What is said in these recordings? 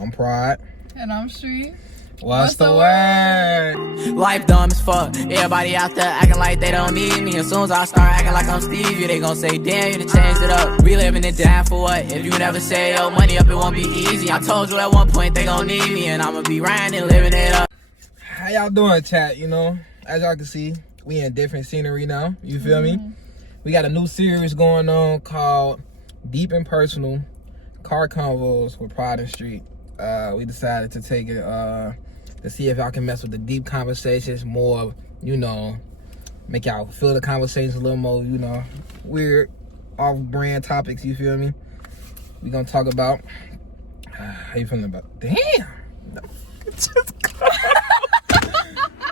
I'm Prod. And I'm Street. What's the word? Life dumb as fuck. Everybody out there acting like they don't need me. As soon as I start acting like I'm Stevie, they gon' say, damn, you done changed it up. We living it down for what? If you never say, yo, money up, it won't be easy. I told you at one point they gon' need me, and I'ma be riding and living it up. How y'all doing, chat? You know, as y'all can see, we in different scenery now. You feel me? We got a new series going on called Deep&Personal car convos with Prod&Street. We decided to take it to see if y'all can mess with the deep conversations more, you know, make y'all feel the conversations a little more, you know, weird, off-brand topics, you feel me? We gonna talk about, how you feeling about, damn!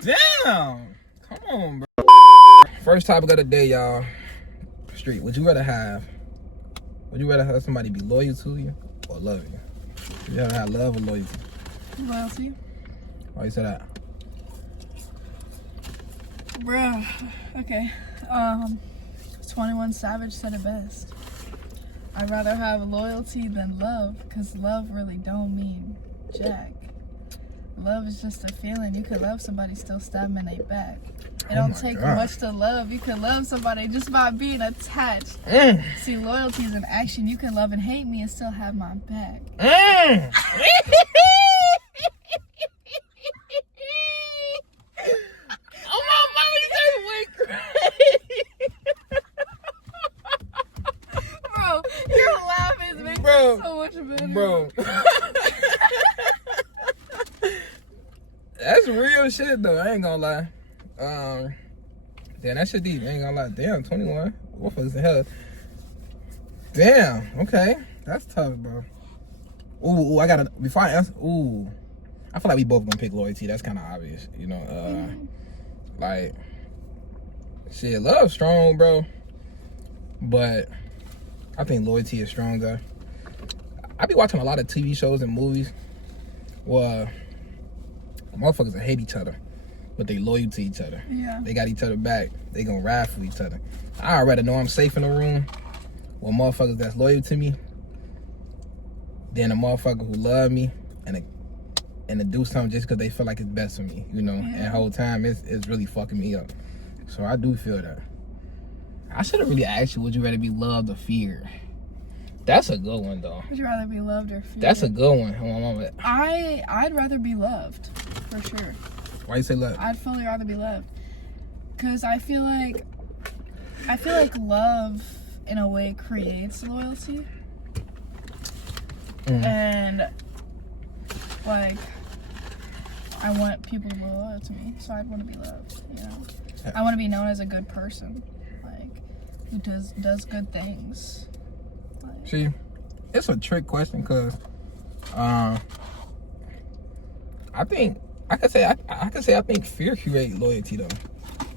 Damn! Come on, bro. First topic of the day, y'all. Street, would you rather have somebody be loyal to you or love you? Would you rather have love or loyalty? Loyalty. Why you say that? Bruh. Okay. 21 Savage said it best. I'd rather have loyalty than love, because love really don't mean jack. Love is just a feeling. You could love somebody, still stab them in their back. It don't take much to love. You can love somebody just by being attached. See, loyalty is an action. You can love and hate me and still have my back. Oh my mama, you guys went crazy. Bro, your laugh is making Bro, so much better. Bro. That's real shit though, I ain't gonna lie. Damn, that shit deep, I ain't gonna lie. Damn, 21. What the fuck is the hell? Damn, okay. That's tough, bro. Ooh, I gotta, before I answer, I feel like we both gonna pick loyalty. That's kind of obvious, you know. Like, shit, love's strong, bro. But I think loyalty is stronger. I be watching a lot of TV shows and movies where motherfuckers that hate each other, but they loyal to each other. Yeah. They got each other back. They gonna ride for each other. I'd rather know I'm safe in the room with motherfuckers that's loyal to me than a motherfucker who love me and to do something just because they feel like it's best for me, you know. Yeah. And the whole time it's really fucking me up. So I do feel that. I should have really asked you, would you rather be loved or feared? That's a good one though. Would you rather be loved or feared? That's a good one. Hold on. I'd rather be loved, for sure. Why you say love? I'd fully rather be loved, because I feel like love in a way creates loyalty, and like I want people to be loyal to me, so I'd want to be loved. You know, I want to be known as a good person, like who does good things. Like, See, it's a trick question because I think I could say I think fear creates loyalty though,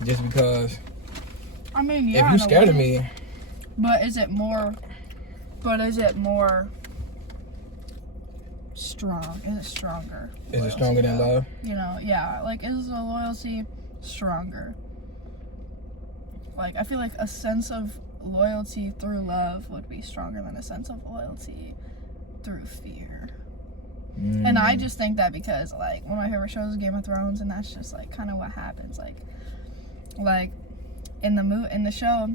just because I mean, yeah, if you're scared of me, but is it more strong? Is it stronger? is it stronger than love? You know, yeah. Like, is the loyalty stronger? Like, I feel like a sense of loyalty through love would be stronger than a sense of loyalty through fear. And I just think that because, like, one of my favorite shows is Game of Thrones, and that's just, like, kind of what happens. Like in the show,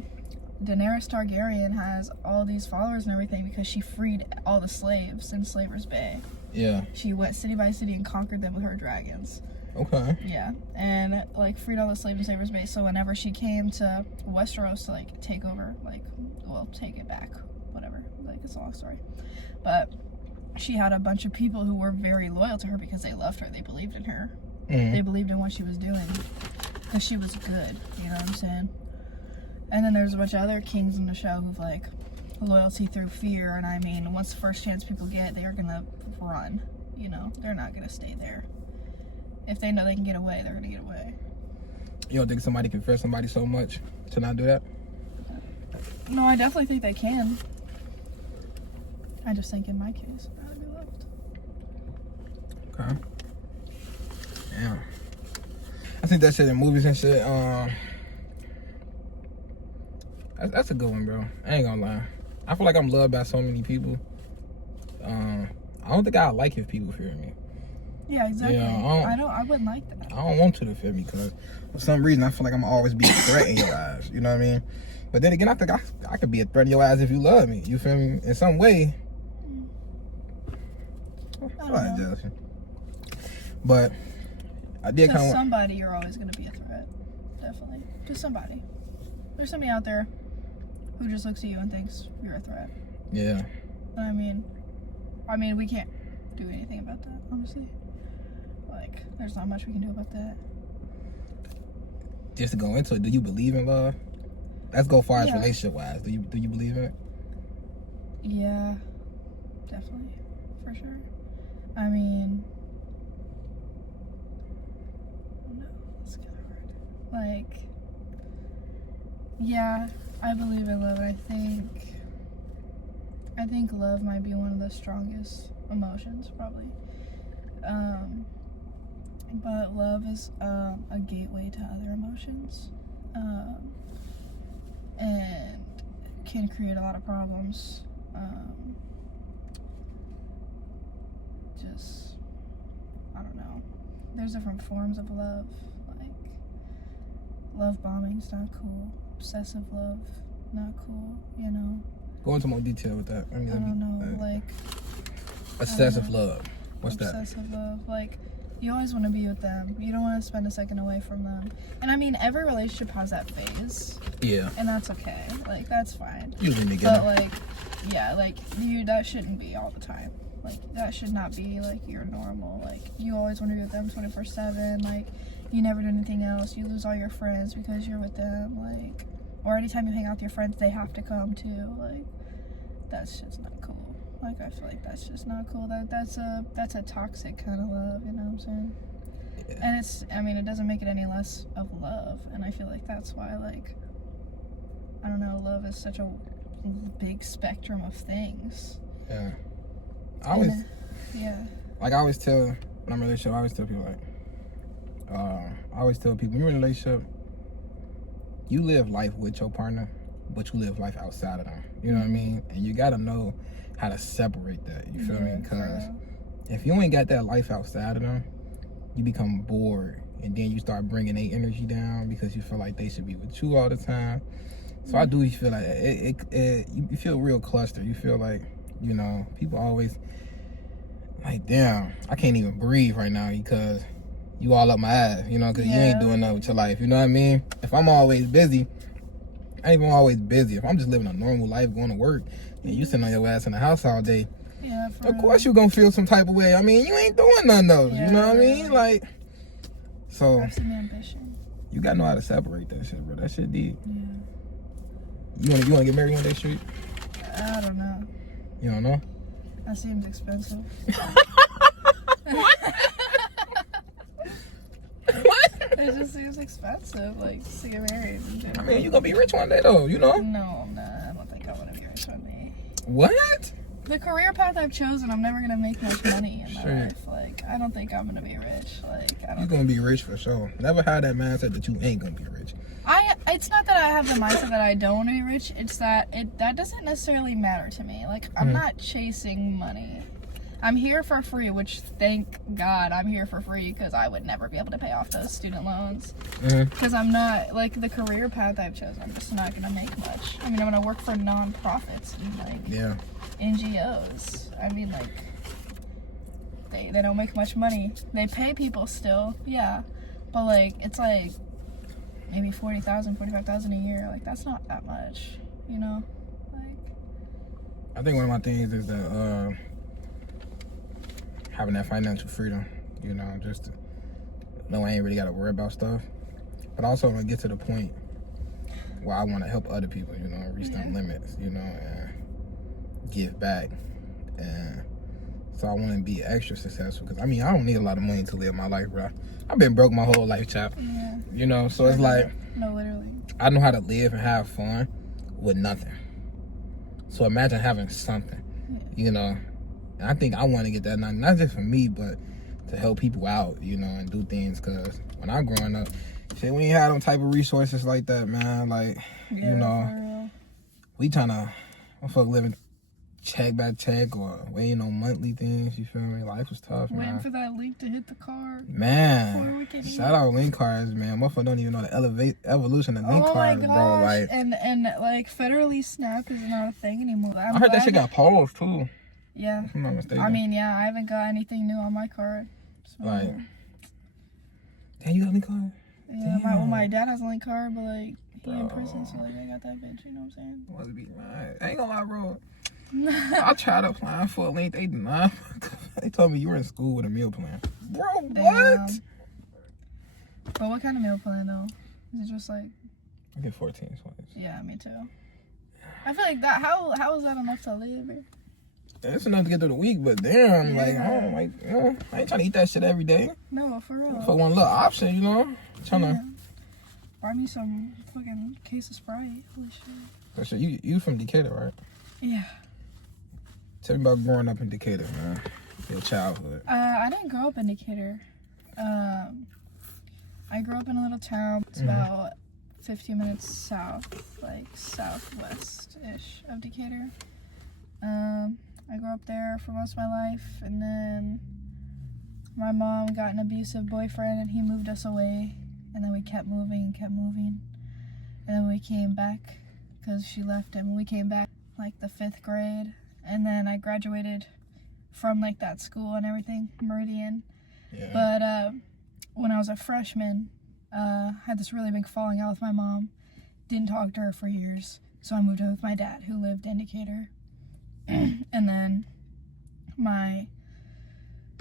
Daenerys Targaryen has all these followers and everything because she freed all the slaves in Slaver's Bay. Yeah. She went city by city and conquered them with her dragons. Okay. Yeah, and like freed all the slaves in Slaver's Bay. So whenever she came to Westeros to like take over, take it back, whatever. Like, it's a long story, but she had a bunch of people who were very loyal to her because they loved her. They believed in her. They believed in what she was doing because she was good. You know what I'm saying? And then there's a bunch of other kings in the show who've like loyalty through fear. And I mean, once the first chance people get, they are gonna run. You know, they're not gonna stay there. If they know they can get away, they're gonna get away. You don't think somebody can fear somebody so much to not do that? No, I definitely think they can. I just think in my case, I'd rather be loved. Okay. Yeah. I think that shit in movies and shit. That's a good one, bro. I ain't gonna lie. I feel like I'm loved by so many people. I don't think I like if people fear me. Yeah, exactly. Yeah, I wouldn't like that. I don't want you to fear me because for some reason I feel like I'm gonna always be a threat in your eyes. You know what I mean? But then again, I think I could be a threat in your eyes if you love me. You feel me? In some way. I don't know. But I did To kind of somebody, you're always gonna be a threat. Definitely. To somebody. There's somebody out there who just looks at you and thinks you're a threat. Yeah. I mean, we can't do anything about that, honestly. Like, there's not much we can do about that. Just to go into it, do you believe in love? Let's go far as Yeah. relationship wise. Do you believe in it? Yeah, definitely, for sure. I mean, no, that's kind of hard. Like, yeah, I believe in love. I think love might be one of the strongest emotions, probably. But love is a gateway to other emotions, and can create a lot of problems. Just, I don't know. There's different forms of love. Like, love bombing's not cool. Obsessive love, not cool. You know. Go into more detail with that. I don't know. Like, obsessive love. What's that? Obsessive love. Like, you always want to be with them. You don't want to spend a second away from them. And I mean, every relationship has that phase. Yeah. And that's okay. Like, that's fine. Usually together. But, like, yeah, like, that shouldn't be all the time. Like, that should not be, like, your normal. Like, you always want to be with them 24/7. Like, you never do anything else. You lose all your friends because you're with them. Like, or anytime you hang out with your friends, they have to come, too. Like, that's just not cool. Like, I feel like that's just not cool. That's a toxic kind of love, you know what I'm saying? Yeah. And it doesn't make it any less of love. And I feel like that's why, like, I don't know, love is such a big spectrum of things. Yeah. I always tell, when I'm in a relationship, I always tell people, when you're in a relationship, you live life with your partner, but you live life outside of them. You know what I mean? And you gotta know how to separate that. You feel me? Because if you ain't got that life outside of them, you become bored, and then you start bringing their energy down because you feel like they should be with you all the time. So I do feel like you feel real clustered. You feel like, you know, people always like, damn, I can't even breathe right now because you all up my ass, you know, because you ain't doing nothing with your life. You know what I mean? If I'm always busy, I ain't even always busy. If I'm just living a normal life, going to work, and you sitting on your ass in the house all day, of course you gonna feel some type of way. I mean, you ain't doing nothing else. You know what I mean? Like, so have some ambition. You gotta know how to separate that shit, bro. That shit deep. Yeah. You wanna get married one day, Street? I don't know. You don't know? That seems expensive. What? It just seems expensive, like, to get married. I mean, you gonna be rich one day, though, you know? No, I'm not. I don't think I want to be rich one day. What? The career path I've chosen, I'm never gonna make much money in my Sure. life. Like, I don't think I'm gonna be rich. Like, I You don't. gonna be rich for sure. Never have that mindset that you ain't gonna be rich. It's not that I have the mindset that I don't want to be rich. It's that that doesn't necessarily matter to me. Like, I'm not chasing money. I'm here for free, which, thank God I'm here for free, because I would never be able to pay off those student loans. Because I'm not, like, the career path I've chosen, I'm just not going to make much. I mean, I'm going to work for nonprofits and, like, NGOs. I mean, like, they don't make much money. They pay people still, yeah. But, like, it's, like, maybe $40,000, $45,000 a year. Like, that's not that much, you know? Like, I think one of my things is that, having that financial freedom, you know, just to know I ain't really got to worry about stuff. But also want to get to the point where I want to help other people, you know, reach them limits, you know, and give back. And so I want to be extra successful because, I mean, I don't need a lot of money to live my life, bro. I've been broke my whole life, chap. yeah. You know, so it's like, No, literally. I know how to live and have fun with nothing. So imagine having something, you know. And I think I want to get that, not just for me, but to help people out, you know, and do things. Because when I was growing up, shit, we ain't had them type of resources like that, man. Like, you know, we trying to, motherfucker living check by check or waiting on monthly things. You feel me? Life was tough, Waiting man. for that link to hit the card. Man, shout out link cards, man. Motherfucker don't even know the evolution of link cards, my gosh. bro. Like, and like federally Snap is not a thing anymore. I heard that shit got paused too. Yeah. If I'm not mistaken. I mean, yeah, I haven't got anything new on my card. So. Like, damn, you got a link card? Yeah, my dad has a link card, but like he in prison, so like I got that bitch. You know what I'm saying? Must be mine. I ain't gonna lie, bro. I tried applying for a link. They denied. They told me you were in school with a meal plan. Bro, what? But what kind of meal plan though? Is it just like? I get 14 slices. Yeah, me too. I feel like that. How is that enough to live? It's enough to get through the week, but damn, like I don't like. You know, I ain't trying to eat that shit every day. No, for real. For one little option, you know. Trying to. Buy me some fucking case of Sprite. Holy shit. So shit, you from Decatur, right? Yeah. Tell me about growing up in Decatur, man. Your childhood. I didn't grow up in Decatur. I grew up in a little town. It's about 15 minutes south, like southwest-ish of Decatur. I grew up there for most of my life, and then my mom got an abusive boyfriend, and he moved us away, and then we kept moving, and then we came back because she left him. We came back like the 5th grade, and then I graduated from like that school and everything, Meridian. Yeah. But when I was a freshman, had this really big falling out with my mom. Didn't talk to her for years, so I moved in with my dad, who lived in Decatur. And then my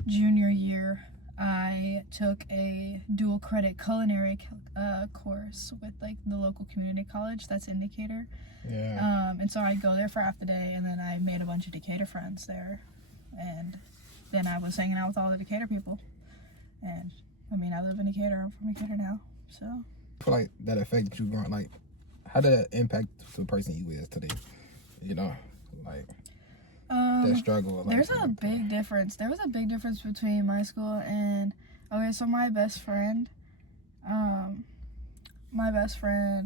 junior year, I took a dual credit culinary course with like the local community college that's in Decatur. Yeah. And so I'd go there for half the day, and then I made a bunch of Decatur friends there, and then I was hanging out with all the Decatur people. And I mean, I live in Decatur. I'm from Decatur now, so. I feel like that affected you growing. Like, how did that impact the person you is today? You know, like. That struggle. There's a big difference. There was a big difference between my school and so my best friend,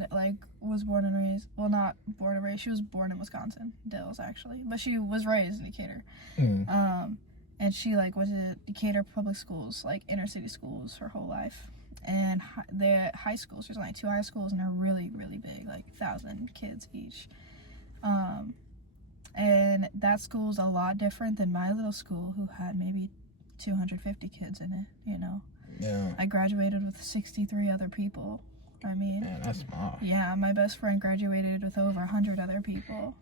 like was born and raised. Well, not born and raised. She was born in Wisconsin, Dells actually, but she was raised in Decatur. And she like went to Decatur public schools, like inner city schools, her whole life. And the high schools, there's only 2 high schools, and they're really, really big, like 1,000 kids each. And that school's a lot different than my little school, who had maybe 250 kids in it, you know. Yeah. I graduated with 63 other people. I mean, man, that's small. Yeah, my best friend graduated with over 100 other people.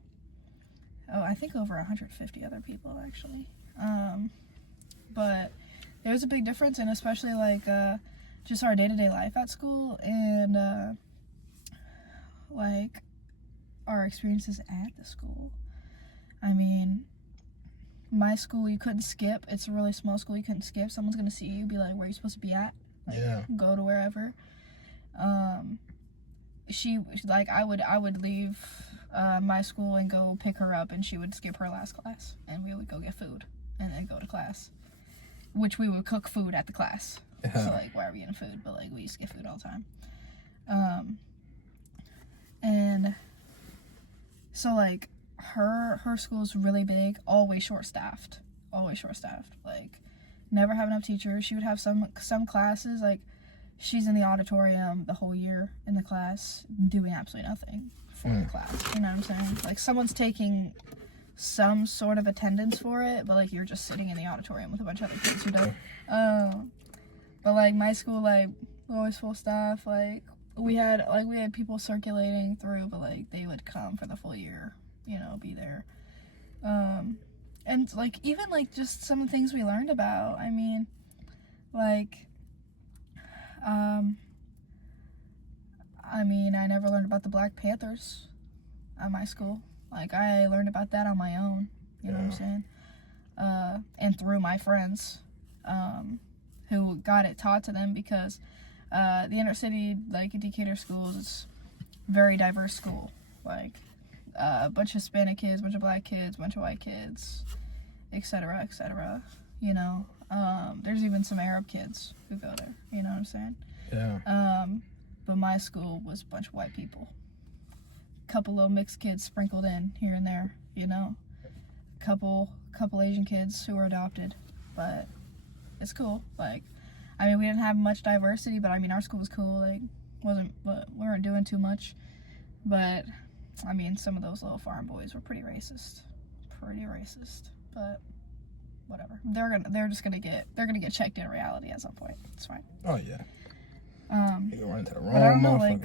Oh, I think over 150 other people, actually. But there was a big difference, and especially like just our day-to-day life at school, and like our experiences at the school. I mean, my school, you couldn't skip. It's a really small school. You couldn't skip. Someone's going to see you, be like, where are you supposed to be at? Like, yeah. Go to wherever. I would leave my school and go pick her up, and she would skip her last class, and we would go get food and then go to class, which we would cook food at the class. Yeah. So, like, why are we getting food? But, like, we used to get food all the time. And so, like, her school's really big, always short-staffed, like never have enough teachers. She would have some classes, like she's in the auditorium the whole year in the class doing absolutely nothing for the class, you know what I'm saying? Like someone's taking some sort of attendance for it, but like you're just sitting in the auditorium with a bunch of other kids who don't. But like my school, like always full staff, like we had people circulating through, but like they would come for the full year, you know, be there. And like even like just some of the things we learned about, I mean, like I never learned about the Black Panthers at my school. Like I learned about that on my own, you know what I'm saying? And through my friends who got it taught to them, because the inner city, like Decatur schools, it's very diverse school. Like a bunch of Hispanic kids, bunch of black kids, bunch of white kids, etc., etc. You know, there's even some Arab kids who go there. You know what I'm saying? Yeah. But my school was a bunch of white people. Couple little mixed kids sprinkled in here and there. You know, couple Asian kids who were adopted, but it's cool. Like, I mean, we didn't have much diversity, but I mean, our school was cool. Like, we weren't doing too much, but I mean, some of those little farm boys were pretty racist, but whatever. They're gonna get checked in reality at some point. It's fine. Oh yeah. You go run into the wrong but I don't know, motherfucker. like,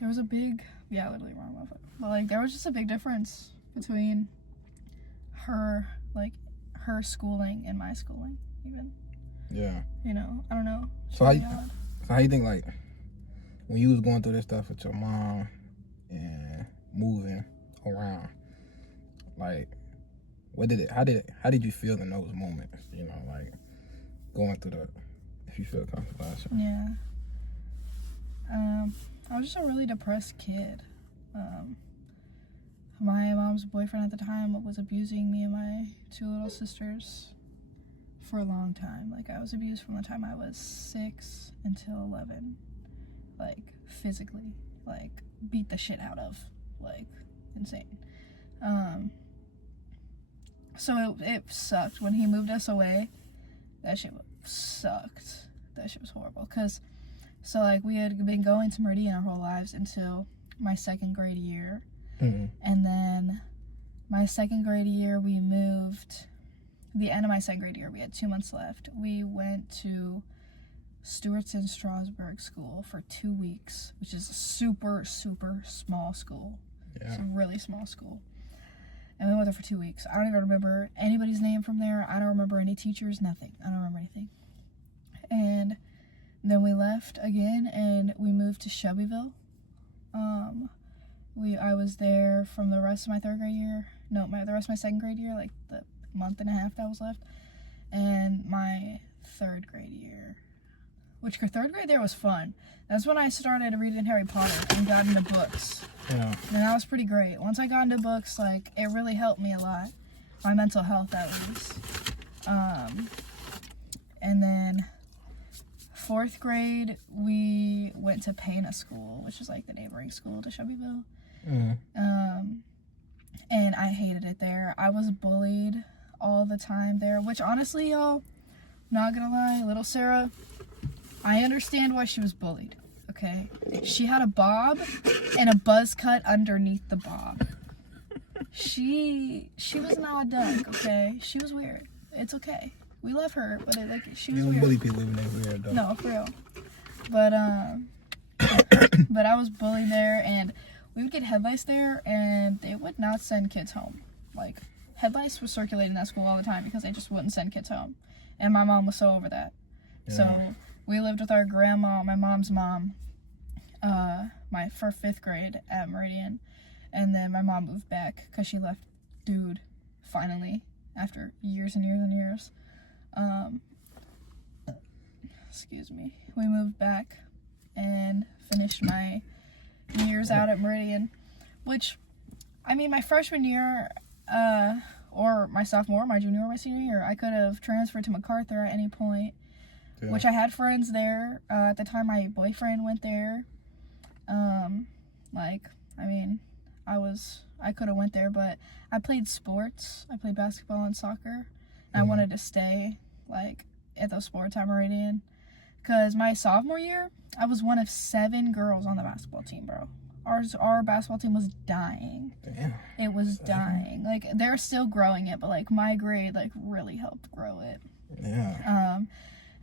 there was a big, literally wrong motherfucker. But like, there was just a big difference between her schooling and my schooling, even. Yeah. You know, I don't know. So how you think, like, when you was going through this stuff with your mom and moving around, like, how did you feel in those moments? You know, like, going through if you feel comfortable. Yeah. I was just a really depressed kid. My mom's boyfriend at the time was abusing me and my two little sisters for a long time. Like, I was abused from the time I was 6 until 11. Like, physically. Like, beat the shit out of. Like, insane. So it sucked. When he moved us away, that shit sucked. That shit was horrible. So, like, we had been going to Meridian our whole lives until my 2nd grade year. Mm-hmm. And then my 2nd grade year, we moved. The end of my 2nd grade year, we had 2 months left. We went to Stewartson Strasburg School for 2 weeks, which is a super, super small school. Yeah. It's a really small school. And we went there for 2 weeks. I don't even remember anybody's name from there. I don't remember any teachers, nothing. I don't remember anything. And then we left again, and we moved to Shelbyville. I was there from the rest of my 3rd grade year. No, the rest of my 2nd grade year, like the month and a half that was left, and my 3rd grade year. Which 3rd grade there was fun. That's when I started reading Harry Potter and got into books. Yeah. And that was pretty great. Once I got into books, like, it really helped me a lot. My mental health, at least. And then 4th grade, we went to Pana School, which is like the neighboring school to Shelbyville. Mm-hmm. And I hated it there. I was bullied all the time there, which honestly, y'all, not gonna lie, little Sarah, I understand why she was bullied, okay? She had a bob and a buzz cut underneath the bob. She was not a duck, okay? She was weird. It's okay. We love her, but she was You don't weird. bully people even if they're weird, though. No, for real. But but I was bullied there, and we would get head lice there, and they would not send kids home. Like, head lice was circulating that school all the time because they just wouldn't send kids home. And my mom was so over that. Yeah. So we lived with our grandma, my mom's mom, for 5th grade at Meridian. And then my mom moved back because she left dude, finally, after years and years and years. Excuse me. We moved back and finished my years out at Meridian, which, I mean, my freshman year, or my sophomore, my junior, or my senior year, I could have transferred to MacArthur at any point, Yeah. which I had friends there. At the time, my boyfriend went there. I mean, I could have went there, but I played sports. I played basketball and soccer. And I wanted to stay, like, at those sports at Meridian. Because my sophomore year, I was one of 7 girls on the basketball team, bro. Our basketball team was dying. Damn. It was dying. Like, they're still growing it, but, like, my grade, like, really helped grow it. Yeah.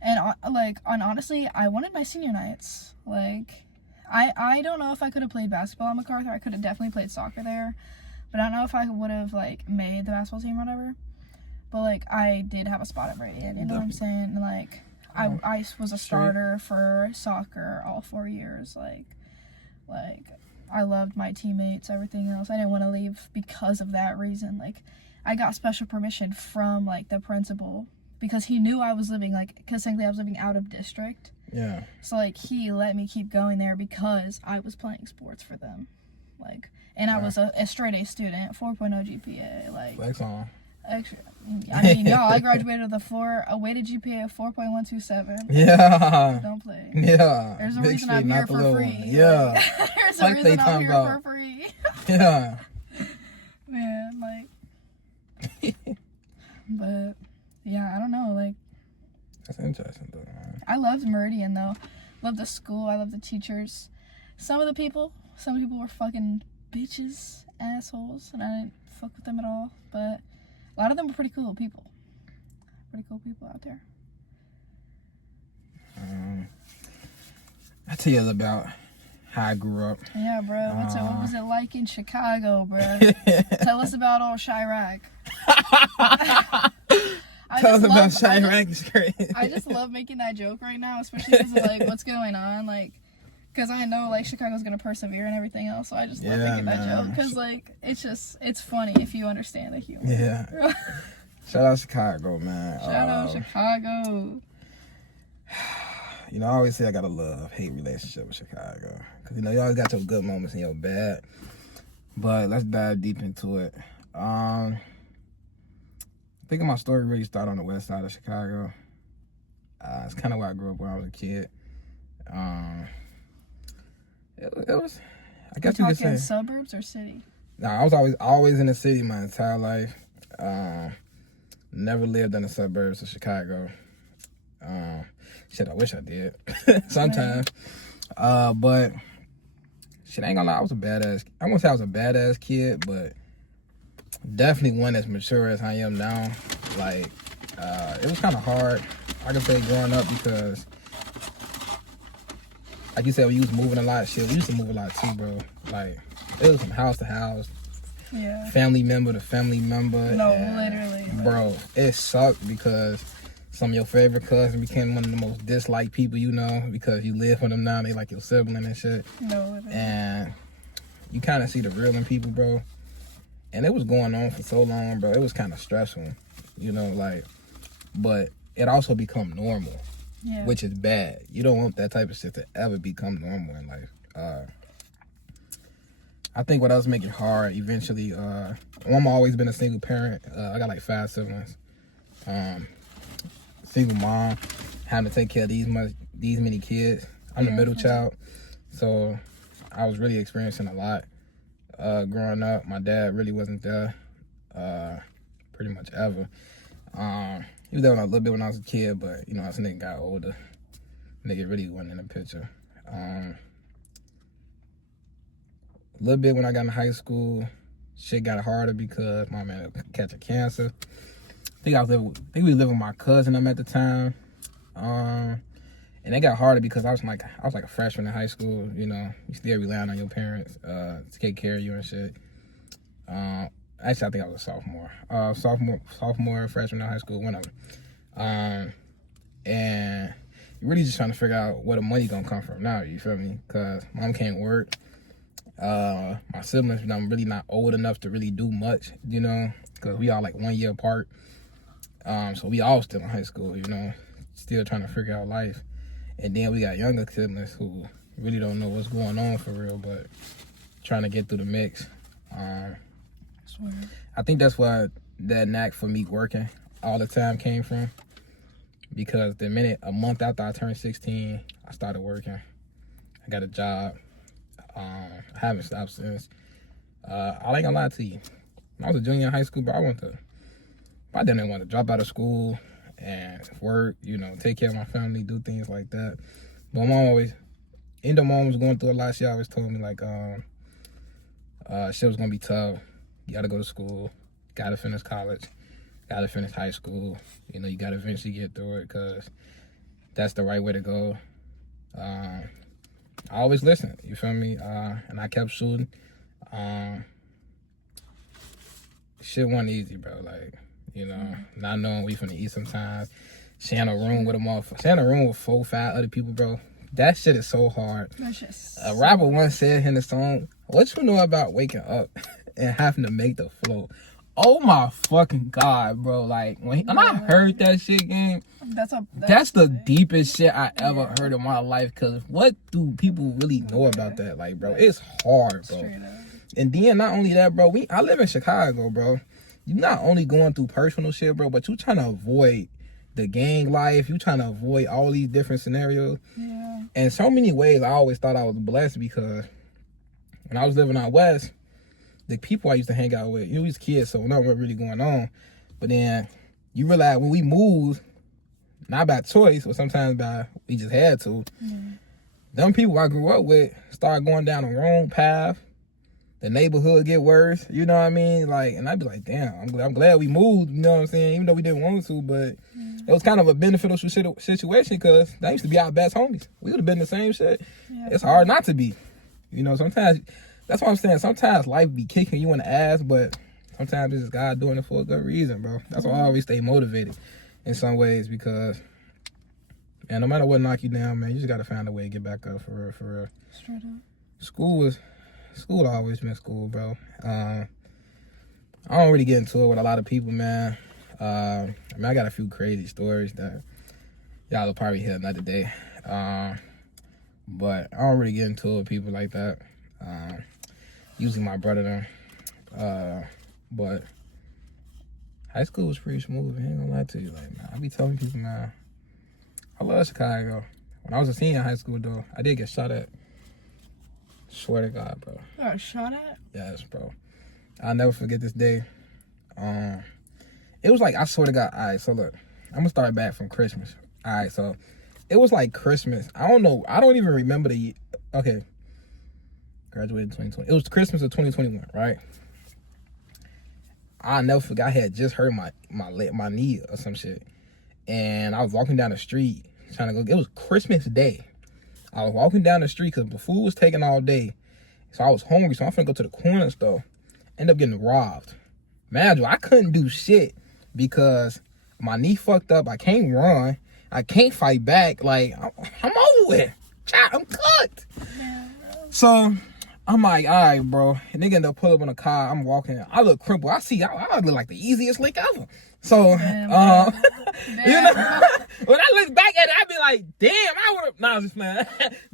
And honestly, I wanted my senior nights. Like, I don't know if I could have played basketball at MacArthur. I could have definitely played soccer there. But I don't know if I would have, like, made the basketball team or whatever. But, like, I did have a spot at Meridian, you know what I'm saying? Like, I was a starter for soccer all 4 years. Like, I loved my teammates, everything else. I didn't want to leave because of that reason. Like, I got special permission from, like, the principal because he knew I was living, like, because technically I was living out of district. Yeah. So, like, he let me keep going there because I was playing sports for them. Like, and I was a straight A student, 4.0 GPA. Like, Flex on. Extra. I mean, y'all, I graduated with a weighted GPA of 4.127. Yeah. Don't play. Yeah. There's a Big reason street, I'm not here the for little free. one. Yeah. Like, there's a Like reason they I'm here talking for free. Yeah. Man, like. But yeah, I don't know. Like, That's interesting, though, man. I loved Meridian though. Love the school. I love the teachers. Some people were fucking bitches, assholes, and I didn't fuck with them at all. But a lot of them were pretty cool people. Pretty cool people out there. I'll tell you about how I grew up. Yeah, bro. What was it like in Chicago, bro? Tell us about old Chirac. Tell us about Chirac. I just love making that joke right now, especially because of like what's going on, like, because I know like Chicago's gonna persevere and everything else. So I just love making that joke because like it's funny if you understand the humor. Yeah. Shout out Chicago, man. Shout out Chicago. You know, I always say I got a love-hate relationship with Chicago. Because, you know, you always got your good moments and your bad. But let's dive deep into it. I think my story really started on the west side of Chicago. It's kind of where I grew up when I was a kid. It was, I guess you could say. Suburbs or city? Nah, I was always in the city my entire life. Never lived in the suburbs of Chicago. Shit, I wish I did. Sometimes. But shit, I ain't gonna lie, I won't say I was a badass kid, but definitely one as mature as I am now. Like, it was kind of hard, I can say, growing up because, like you said, we was moving a lot. Shit, we used to move a lot too, bro. Like, it was from house to house. Yeah. Family member to family member. No, literally. Bro, it sucked because some of your favorite cousins became one of the most disliked people you know because you live with them now. They like your sibling and shit. No, literally. And you kind of see the real in people, bro. And it was going on for so long, bro. It was kind of stressful, you know, like, but it also become normal, which is bad. You don't want that type of shit to ever become normal in life. I think what else make it hard eventually, I'm always been a single parent. I got like 5 siblings. Single mom, having to take care of these many kids. I'm the middle child, so I was really experiencing a lot growing up. My dad really wasn't there pretty much ever. He was there a little bit when I was a kid, but you know, as a nigga got older, nigga really wasn't in the picture. A little bit when I got in high school, shit got harder because my man was catching cancer. I think we was living with my cousin at the time. And it got harder because I was like a freshman in high school, you know. You still relying on your parents to take care of you and shit. Actually, I think I was a sophomore, freshman in high school, one of them. And you're really just trying to figure out where the money gonna come from now, you feel me? Because mom can't work. My siblings, I'm really not old enough to really do much, you know, because we all like 1 year apart. So we all still in high school, you know, still trying to figure out life. And then we got younger siblings who really don't know what's going on for real, but trying to get through the mix. I think that's why that knack for me working all the time came from. Because a month after I turned 16, I started working. I got a job. I haven't stopped since. I ain't gonna lie to you. When I was a junior in high school, bro, I didn't want to drop out of school and work, you know, take care of my family, do things like that. But mom was going through a lot. She always told me, like, shit was gonna be tough. You gotta go to school, gotta finish college, gotta finish high school. You know, you gotta eventually get through it because that's the right way to go. I always listened, you feel me? And I kept shooting. Shit wasn't easy, bro. Like, you know, not knowing we finna eat sometimes. Sharing a room with a motherfucker. Sharing a room with 4 or 5 other people, bro. That shit is so hard. That's just A rapper once said in the song, "What you know about waking up and having to make the flow?" Oh my fucking God, bro. Like, when I heard that shit, gang, that's the deepest shit I ever heard in my life. Because what do people really know about that? Like, bro, it's hard, bro. And then not only that, bro, I live in Chicago, bro. You not only going through personal shit, bro, but you trying to avoid the gang life. You trying to avoid all these different scenarios. Yeah. And so many ways, I always thought I was blessed because when I was living out west, the people I used to hang out with, you was kids, so nothing was really going on. But then you realize when we moved, not by choice, or sometimes by we just had to. Them people I grew up with start going down the wrong path. The neighborhood get worse, you know what I mean? Like, and I'd be like, damn, I'm glad we moved, you know what I'm saying? Even though we didn't want to, but it was kind of a beneficial situation because that used to be our best homies. We would have been the same shit. Yeah, it's hard not to be. You know, sometimes, that's what I'm saying. Sometimes life be kicking you in the ass, but sometimes it's just God doing it for a good reason, bro. That's why I always stay motivated in some ways because, man, no matter what knock you down, man, you just got to find a way to get back up for real, for real. Straight up. School always been school, bro. I don't really get into it with a lot of people, man. I mean, I got a few crazy stories that y'all will probably hear another day. But I don't really get into it with people like that. Usually my brother then. But high school was pretty smooth. I ain't gonna lie to you. Like, man, I be telling people, man, I love Chicago. When I was a senior in high school, though, I did get shot at. Swear to God, bro. Oh, shot at? Yes, bro. I'll never forget this day. It was like, I swear to God. All right, so look. I'm going to start back from Christmas. All right, so it was like Christmas. I don't know. I don't even remember the year. Okay. Graduated in 2020. It was Christmas of 2021, right? I'll never forget. I had just hurt my knee or some shit. And I was walking down the street trying to go. It was Christmas Day. I was walking down the street because the food was taking all day. So I was hungry. So I'm finna go to the corner store. End up getting robbed. Man, I couldn't do shit because my knee fucked up. I can't run. I can't fight back. Like, I'm over with. I'm cooked. So I'm like, all right, bro. And they end up pulling up in a car. I'm walking. I look crippled. I look like the easiest lick ever. So, you know, when I look back at it, I be like, damn, I would have, nah, just man,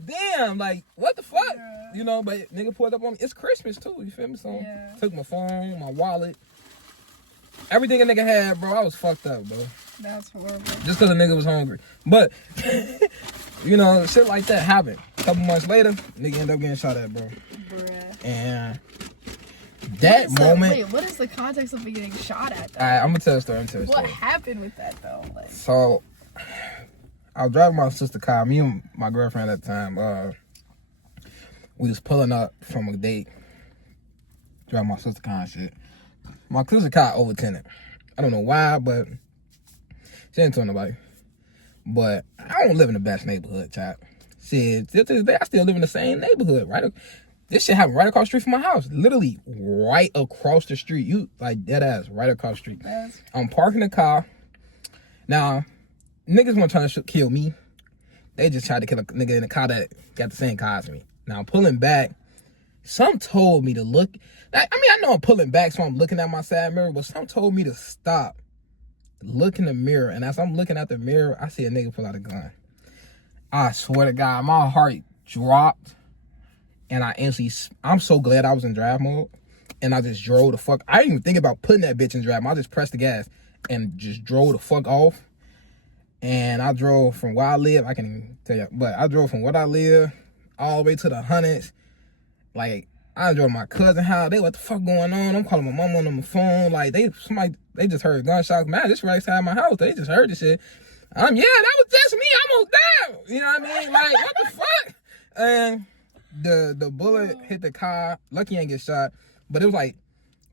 damn, like, what the fuck? Yeah. You know, but nigga pulled up on me. It's Christmas too, you feel me? So, took my phone, my wallet, everything a nigga had, bro. I was fucked up, bro. That's horrible. Just because a nigga was hungry. But, you know, shit like that happened. A couple months later, nigga ended up getting shot at, bro. Bruh. And that moment. Wait, what is the context of me getting shot at? Though? Alright, I'm gonna tell a story. What happened with that though? Like, so, I was driving my sister's car. Me and my girlfriend at the time. We was pulling up from a date. Driving my sister's car and shit. My sister's car overtenant. I don't know why, but she didn't tell nobody. But I don't live in the best neighborhood, child. Shit, till this day, I still live in the same neighborhood, right? This shit happened right across the street from my house. Literally right across the street. You, like, dead ass, right across the street. I'm parking the car. Now, niggas weren't trying to kill me. They just tried to kill a nigga in a car that got the same car as me. Now, I'm pulling back. Some told me to look. I mean, I know I'm pulling back, so I'm looking at my side mirror, but some told me to stop. Look in the mirror. And as I'm looking at the mirror, I see a nigga pull out a gun. I swear to God, my heart dropped. And I'm so glad I was in drive mode. And I just drove the fuck. I didn't even think about putting that bitch in drive mode. I just pressed the gas and just drove the fuck off. And I drove from where I live. I can't even tell you. But I drove from where I live all the way to the hundreds. Like, I drove to my cousin's house. What the fuck going on? I'm calling my mom on the phone. Like, they just heard gunshots. Man, this right outside my house. They just heard this shit. Yeah, that was just me. I'm almost down. You know what I mean? Like, what the fuck? And the bullet hit the car. Lucky I ain't get shot, but it was like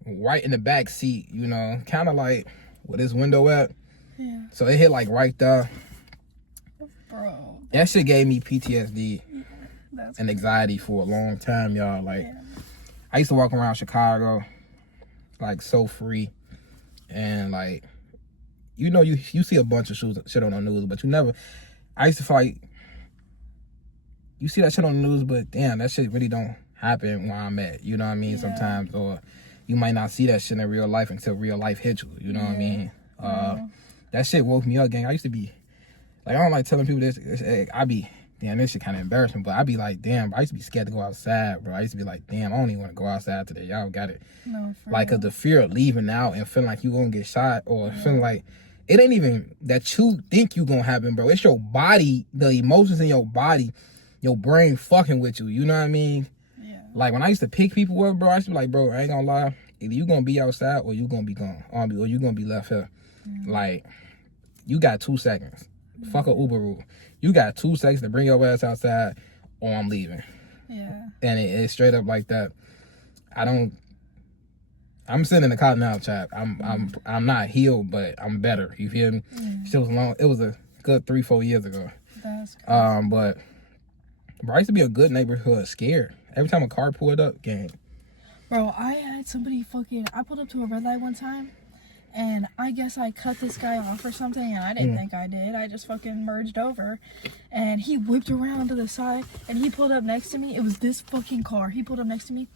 right in the back seat, you know, kind of like where this window at. Yeah. So it hit like right there. Bro. That shit gave me PTSD and anxiety for a long time, y'all. Like, I used to walk around Chicago like so free, and like, you know, you see a bunch of shit on the news, but you never. I used to feel like, you see that shit on the news, but damn, that shit really don't happen where I'm at. You know what I mean? Sometimes, or you might not see that shit in real life until real life hits you. You know what I mean? That shit woke me up, gang. I used to be, like, I don't like telling people this. I be, damn, this shit kind of embarrassing, but I be like, damn, bro, I used to be scared to go outside, bro. I used to be like, damn, I don't even want to go outside today. Y'all got it. No, like, cause the fear of leaving out and feeling like you gonna get shot, or feeling like, it ain't even that you think you gonna happen, bro. It's your body, the emotions in your body, your brain fucking with you. You know what I mean? Yeah. Like, when I used to pick people up, bro, I used to be like, bro, I ain't gonna lie. Either you gonna be outside or you gonna be gone. Or you gonna be left here. Like, you got 2 seconds. Fuck a Uber rule. You got 2 seconds to bring your ass outside, or I'm leaving. Yeah. And it's straight up like that. I'm sitting in the cotton out trap. I'm not healed, but I'm better. You feel me? Shit was long. It was a good 3-4 years ago. That's crazy. But bro, I used to be a good neighborhood scared. Every time a car pulled up, gang. Bro, I had somebody I pulled up to a red light one time, and I guess I cut this guy off or something, and I didn't think I did. I just fucking merged over, and he whipped around to the side, and he pulled up next to me. It was this fucking car. He pulled up next to me,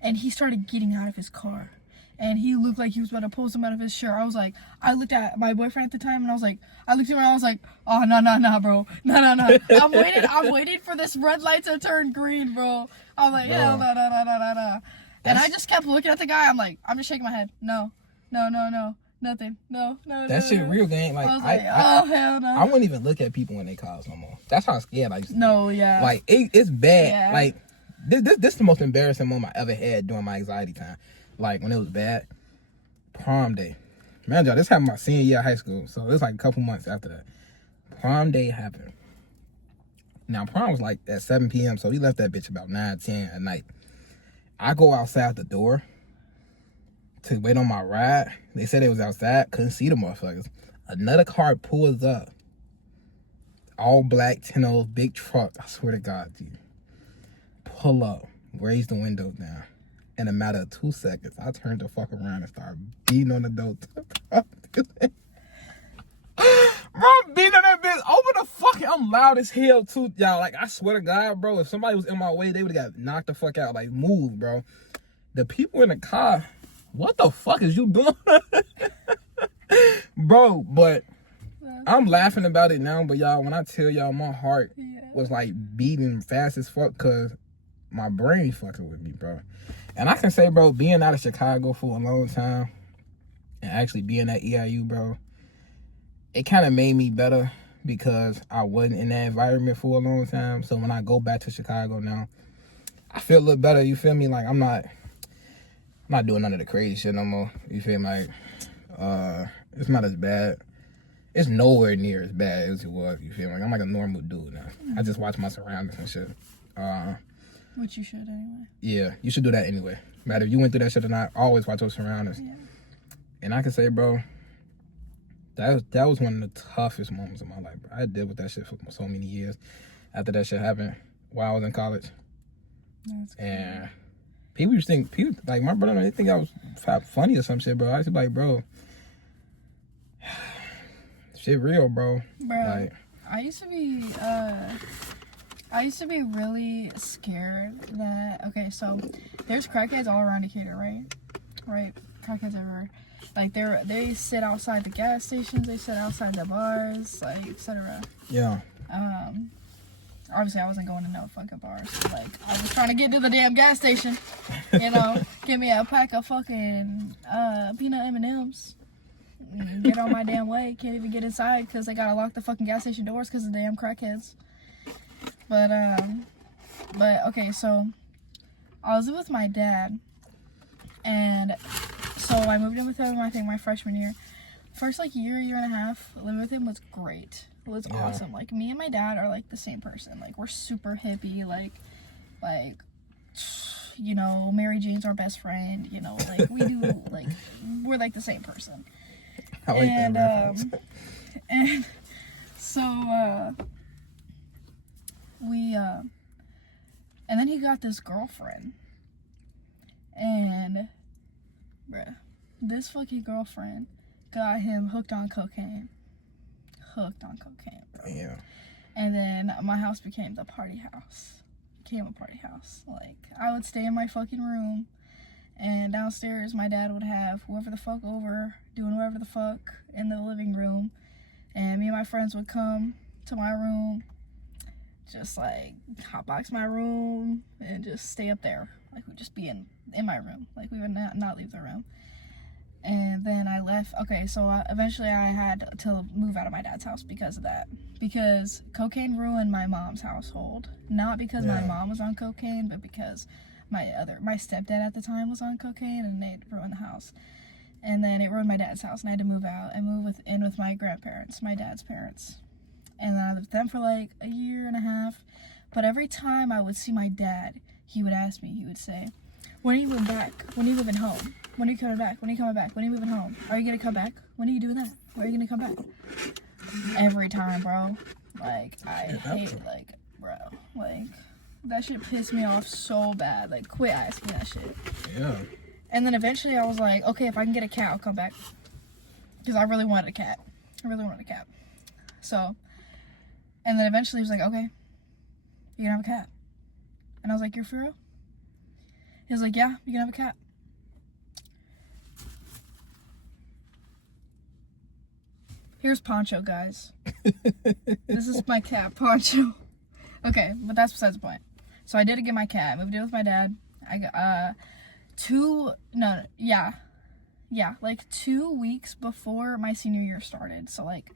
and he started getting out of his car. And he looked like he was about to pull some out of his shirt. I looked at my boyfriend at the time, and I looked at him and I was like, oh, no, bro. No. I'm waiting for this red light to turn green, bro. I was like, hell no. And I just kept looking at the guy. I'm just shaking my head. No, nothing. No. That shit real, gang. Like, I was like, oh, hell no. I wouldn't even look at people when they cars no more. That's how scared I used to be. No, yeah. Like, it's bad. Yeah. Like, this is the most embarrassing moment I ever had during my anxiety time. Like, when it was bad, prom day. Man, y'all, this happened my senior year of high school. So, it was like a couple months after that. Prom day happened. Now, prom was like at 7 p.m. So, we left that bitch about 9, 10 at night. I go outside the door to wait on my ride. They said it was outside. Couldn't see the motherfuckers. Another car pulls up. All black, 10 big truck. I swear to God, dude. Pull up. Raise the windows down. In a matter of 2 seconds, I turned the fuck around and started beating on the door. Bro, I'm beating on that bitch. Open the fucking, I'm loud as hell too, y'all. Like, I swear to God, bro, if somebody was in my way, they would have got knocked the fuck out. Like, move, bro. The people in the car, what the fuck is you doing? Bro, but I'm laughing about it now, but y'all, when I tell y'all, my heart was like beating fast as fuck because my brain fucking with me, bro. And I can say, bro, being out of Chicago for a long time and actually being at EIU, bro, it kind of made me better because I wasn't in that environment for a long time. So when I go back to Chicago now, I feel a little better. You feel me? Like, I'm not doing none of the crazy shit no more. You feel me? Like, it's not as bad. It's nowhere near as bad as it was. You feel me? Like, I'm like a normal dude now. I just watch my surroundings and shit. Which you should anyway. Yeah, you should do that anyway. No matter if you went through that shit or not, always watch your surroundings. Yeah. And I can say, bro, that was one of the toughest moments of my life, bro. I dealt with that shit for so many years after that shit happened while I was in college. That's cool. And people used to think, like my brother, they think I was funny or some shit, bro. I used to be like, bro, shit real, bro. Bro, like, I used to be really scared that, okay, so there's crackheads all around Decatur, right? Right? Crackheads everywhere. Like, they sit outside the gas stations, they sit outside the bars, like, etc. Yeah. Obviously, I wasn't going to no fucking bars. Like, I was trying to get to the damn gas station, you know, give me a pack of fucking peanut M&Ms. Get on my damn way. Can't even get inside because they gotta lock the fucking gas station doors because of the damn crackheads. But okay, so I was with my dad, and so I moved in with him, I think my freshman year. First, like, year and a half, living with him was great. It was awesome. Like, me and my dad are, like, the same person. Like, we're super hippie, like, you know, Mary Jane's our best friend, you know, like, we do, like, we're, like, the same person. I like that reference. And so, and then he got this girlfriend, and, bruh, this fucking girlfriend got him hooked on cocaine, bro. Yeah. And then my house became a party house. Like, I would stay in my fucking room, and downstairs my dad would have whoever the fuck over doing whatever the fuck in the living room, and me and my friends would come to my room, just like hotbox my room and just stay up there. Like, we'd just be in my room. Like, we would not leave the room. And then I left. Okay, so eventually I had to move out of my dad's house because of that. Because cocaine ruined my mom's household. Not because my mom was on cocaine, but because my stepdad at the time was on cocaine, and they ruined the house. And then it ruined my dad's house, and I had to move out and move in with my grandparents, my dad's parents. And then I lived with them for like a year and a half. But every time I would see my dad, he would ask me, he would say, when are you moving back? When are you moving home? When are you coming back? When are you coming back? When are you moving home? Are you going to come back? When are you doing that? When are you going to come back? Every time, bro. Like, I hate it. Like, bro. Like, that shit pissed me off so bad. Like, quit asking that shit. Yeah. And then eventually I was like, okay, if I can get a cat, I'll come back. Because I really wanted a cat. I really wanted a cat. So, and then eventually he was like, okay, you can have a cat. And I was like, you're for real? He was like, yeah, you can have a cat. Here's Poncho, guys. This is my cat, Poncho. Okay, but that's besides the point. So I did get my cat. I moved in with my dad. I got, like 2 weeks before my senior year started. So like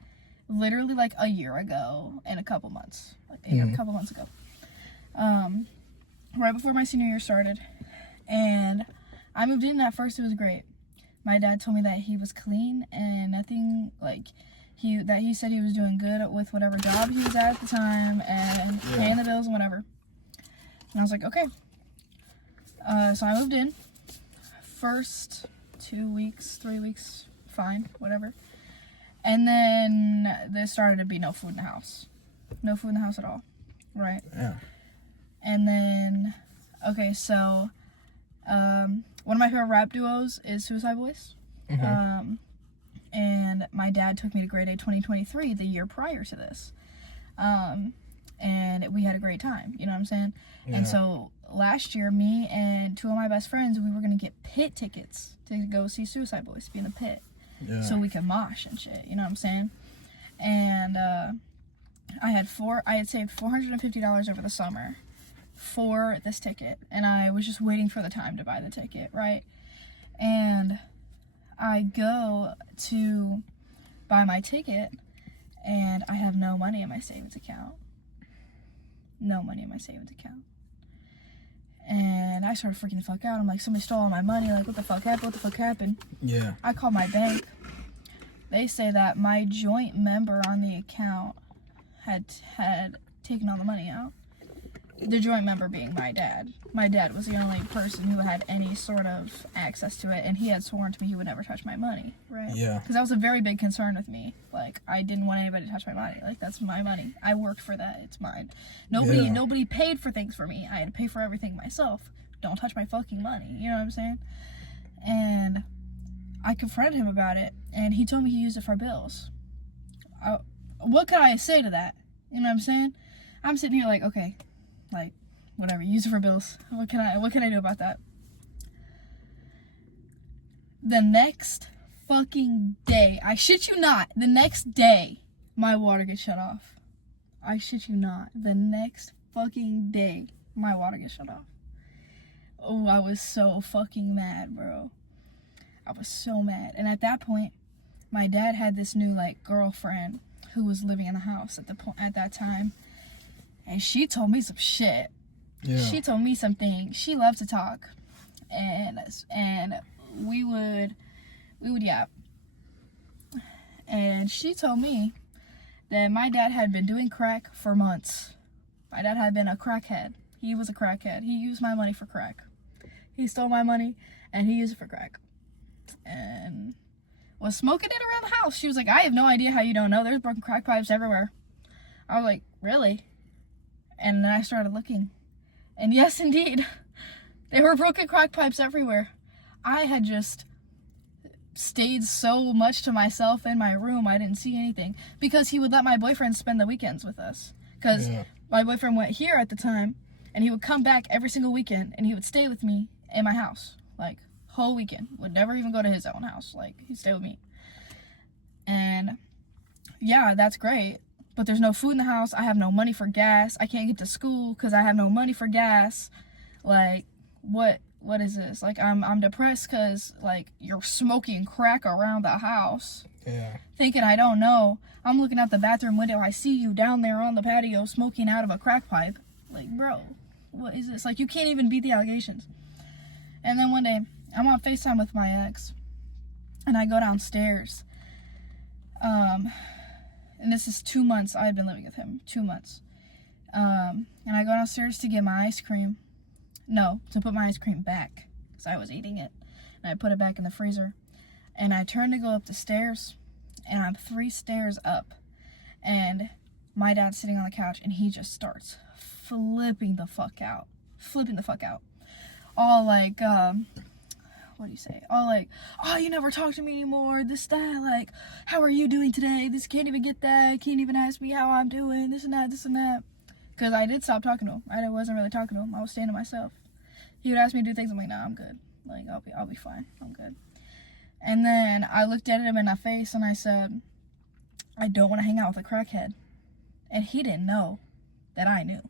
literally like a year ago and a couple months. Like a couple months ago. Right before my senior year started. And I moved in, at first it was great. My dad told me that he was clean and nothing, like he said he was doing good with whatever job he was at the time and paying the bills and whatever. And I was like, okay. So I moved in. First 2 weeks, 3 weeks, fine, whatever. And then there started to be no food in the house. No food in the house at all, right? Yeah. And then, okay, so one of my favorite rap duos is Suicide Boys. And my dad took me to Grade A 2023 the year prior to this. And we had a great time, you know what I'm saying? Yeah. And so last year, me and two of my best friends, we were going to get pit tickets to go see Suicide Boys, be in the pit. Yeah. So we could mosh and shit, you know what I'm saying? And I had saved $450 over the summer for this ticket. And I was just waiting for the time to buy the ticket, right? And I go to buy my ticket, and I have no money in my savings account. No money in my savings account. And I started freaking the fuck out. I'm like, somebody stole all my money. Like, what the fuck happened? What the fuck happened? Yeah. I called my bank. They say that my joint member on the account had taken all the money out. The joint member being my dad. My dad was the only person who had any sort of access to it, and he had sworn to me he would never touch my money, right? Yeah. Because that was a very big concern with me. Like, I didn't want anybody to touch my money. Like, that's my money. I worked for that. It's mine. Nobody paid for things for me. I had to pay for everything myself. Don't touch my fucking money. You know what I'm saying? And I confronted him about it, and he told me he used it for bills. What could I say to that? You know what I'm saying? I'm sitting here like, okay, like, whatever, use it for bills. What can I do about that? The next fucking day, I shit you not, the next day, my water gets shut off. I shit you not, the next fucking day, my water gets shut off. Oh, I was so fucking mad, bro. I was so mad. And at that point, my dad had this new, like, girlfriend who was living in the house at that time. And she told me some shit. Yeah. She told me some things. She loved to talk. And we would yap. And she told me that my dad had been doing crack for months. My dad had been a crackhead. He was a crackhead. He used my money for crack. He stole my money and he used it for crack. And was smoking it around the house. She was like, I have no idea how you don't know. There's broken crack pipes everywhere. I was like, really? And then I started looking. And yes, indeed, there were broken crack pipes everywhere. I had just stayed so much to myself in my room, I didn't see anything. Because he would let my boyfriend spend the weekends with us. Because my boyfriend went here at the time, and he would come back every single weekend, and he would stay with me in my house. Like, whole weekend. Would never even go to his own house. Like, he'd stay with me. And, yeah, that's great. But there's no food in the house. I have no money for gas. I can't get to school because I have no money for gas. Like, what is this? Like, I'm depressed because, like, you're smoking crack around the house. Yeah. Thinking I don't know. I'm looking out the bathroom window. I see you down there on the patio smoking out of a crack pipe. Like, bro, what is this? Like, you can't even beat the allegations. And then one day, I'm on FaceTime with my ex. And I go downstairs. And this is 2 months I had been living with him. 2 months. And I go downstairs to get my ice cream. No, to put my ice cream back, because I was eating it. And I put it back in the freezer. And I turn to go up the stairs, and I'm 3 stairs up. And my dad's sitting on the couch, and he just starts flipping the fuck out. All like, what do you say? All like, oh, you never talk to me anymore, this, that, like, how are you doing today? This, can't even get that, can't even ask me how I'm doing, this and that. Because I did stop talking to him. I wasn't really talking to him. I was staying to myself. He would ask me to do things. I'm like, nah, I'm good. Like, I'll be fine. I'm good. And then I looked at him in the face and I said, I don't want to hang out with a crackhead. And he didn't know that I knew.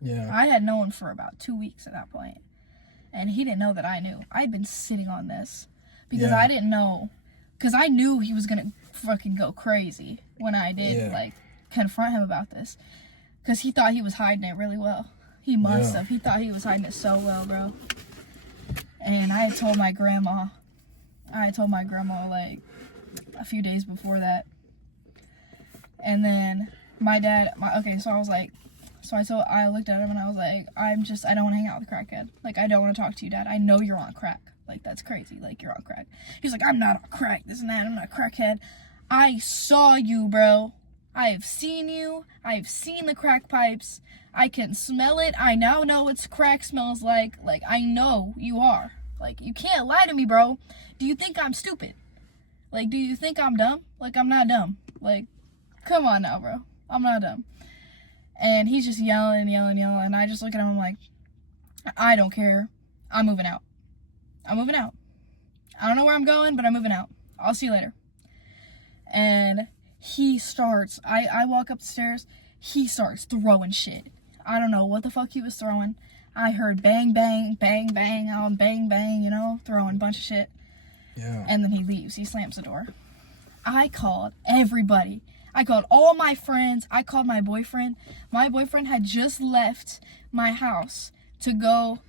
Yeah. I had known for about 2 weeks at that point. And he didn't know that I knew. I'd been sitting on this because I didn't know. Because I knew he was going to fucking go crazy when I did, like, confront him about this. Because he thought he was hiding it really well. He must have. He thought he was hiding it so well, bro. And I had told my grandma, like, a few days before that. And then my dad, so I was like, I looked at him and I was like, I don't want to hang out with a crackhead. Like, I don't want to talk to you, Dad. I know you're on crack. Like, that's crazy. Like, you're on crack. He's like, I'm not on crack, this and that. I'm not a crackhead. I saw you, bro. I have seen you. I've seen the crack pipes. I can smell it. I now know what crack smells like. Like, I know you are. Like, you can't lie to me, bro. Do you think I'm stupid? Like, do you think I'm dumb? Like, I'm not dumb. Like, come on now, bro. I'm not dumb. And he's just yelling. And I just look at him, I'm like, I don't care. I'm moving out. I don't know where I'm going, but I'm moving out. I'll see you later. And he starts, I walk up the stairs, he starts throwing shit. I don't know what the fuck he was throwing. I heard bang, bang, bang, bang, bang, bang, you know, throwing a bunch of shit. Yeah. And then he leaves. He slams the door. I called everybody. I called all my friends. I called my boyfriend. My boyfriend had just left my house to go,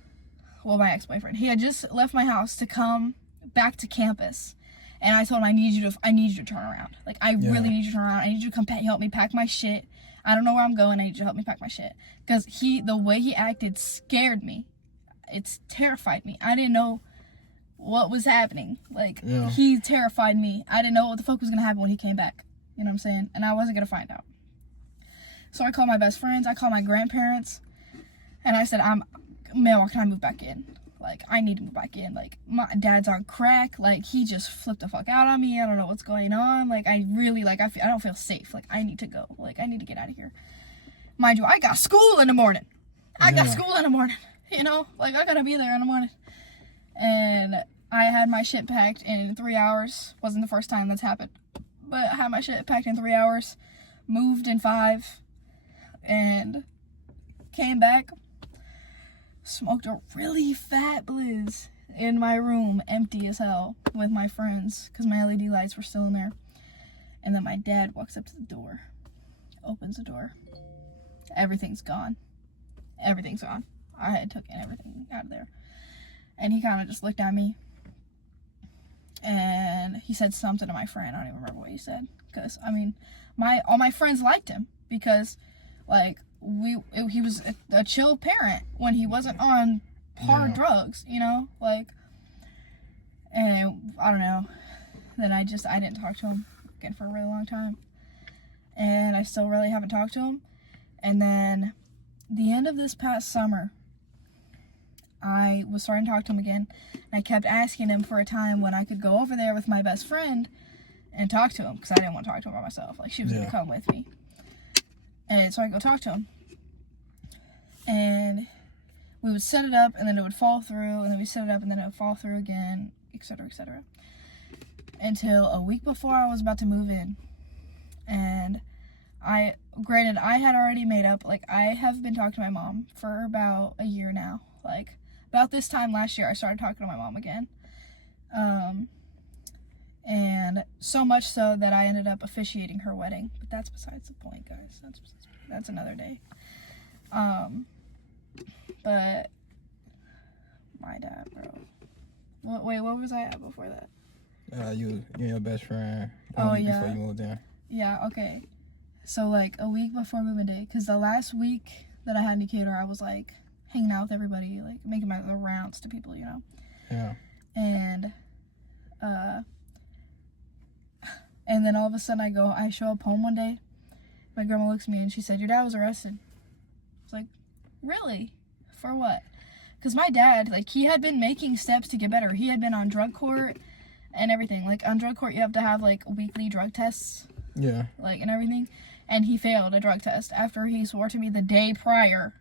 well, my ex-boyfriend. He had just left my house to come back to campus. And I told him, I need you to turn around. Like, I really need you to turn around. I need you to come help me pack my shit. I don't know where I'm going. I need you to help me pack my shit. Because the way he acted scared me. It's terrified me. I didn't know what was happening. Like, he terrified me. I didn't know what the fuck was going to happen when he came back. You know what I'm saying? And I wasn't going to find out. So I called my best friends. I called my grandparents. And I said, Mel, can I move back in? Like, I need to move back in. Like, my dad's on crack. Like, he just flipped the fuck out on me. I don't know what's going on. Like, I really, like, I don't feel safe. Like, I need to go. Like, I need to get out of here. Mind you, I got school in the morning. You know? Like, I gotta be there in the morning. And I had my shit packed in 3 hours. Wasn't the first time that's happened. But I had my shit packed in 3 hours. Moved in 5. And came back. Smoked a really fat blizz in my room, empty as hell, with my friends, because my LED lights were still in there. And then my dad walks up to the door, opens the door. Everything's gone. I had taken everything out of there. And he kind of just looked at me. And he said something to my friend. I don't even remember what he said. Because, I mean, all my friends liked him. Because, like, he was a chill parent when he wasn't on hard drugs, you know, like, and I don't know, then I didn't talk to him again for a really long time, and I still really haven't talked to him. And then the end of this past summer, I was starting to talk to him again, and I kept asking him for a time when I could go over there with my best friend and talk to him, because I didn't want to talk to him by myself. Like, she was gonna come with me. And so I go talk to him. And we would set it up, and then it would fall through, and then we set it up, and then it would fall through again, etc., etc. Until a week before I was about to move in. And granted, I had already made up, like, I have been talking to my mom for about a year now. Like, about this time last year, I started talking to my mom again. And so much so that I ended up officiating her wedding. But that's besides the point, guys. That's another day. But my dad, bro. Wait, what was I at before that? You and your best friend. Oh, yeah. Before you moved in. Yeah, okay. So, like, a week before moving day, because the last week that I had Decatur, I was, like, hanging out with everybody, like, making my rounds to people, you know? Yeah. And then all of a sudden I show up home one day. My grandma looks at me and she said, your dad was arrested. I was like, really? For what? Because my dad, like, he had been making steps to get better. He had been on drug court and everything. Like, on drug court, you have to have, like, weekly drug tests. Yeah. Like, and everything. And he failed a drug test after he swore to me the day prior